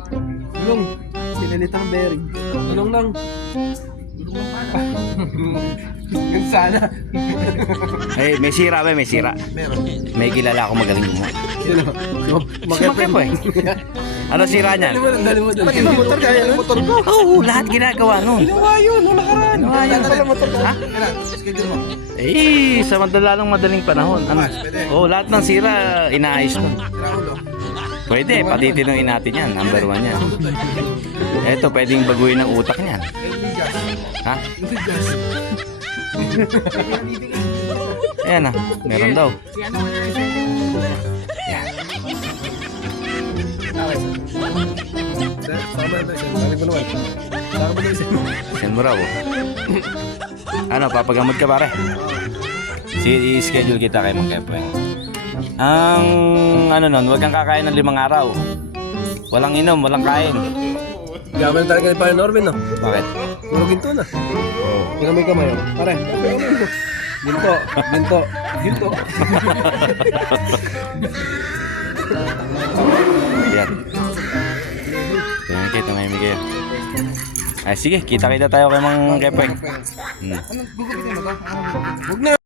Gulong. Gulong. Pinalit ang bearing. Gulong lang. Gulong ng pala. Yun sana. Ay, may sira ba? May sira. Meron. May kilala ako magaling gumawa. Sino? Si Makepo eh. Ano sira niyan? Dali mo, dali mo. Motor kaya yung motor ko? Oo, lahat ginagawa nun. Ginawa yun, nung nakaraan. Ginawa yun. Pala motor ko. Ha? Schedule mo. Eh, sa madalang madaling panahon. Ano? Oh, lahat ng sira, inaayos mo. Raulo. Pwede, patitinoin natin yan. Number one yan. Eto, pwedeng baguhin ang utak niyan. Ha? Ayan ah, meron daw. Na Yan. Na na. Send mo raw. Ano, papagamot ka pare? Si schedule kita kay Mang Kepoy. Ang ano nun, huwag kang kakain ng limang araw. Walang inom, walang kain. Gaban talaga ni Pare Norman, no? Bakit? Puro ginto na. Tingnan mo yung kamay, oh. Pare. Ginto. Ginto. Ginto. Yan. Tingnan kita may Miguel. Ay sige, kita kita tayo kay Mang. Hmm. Gugupitin mo to? Huwag na.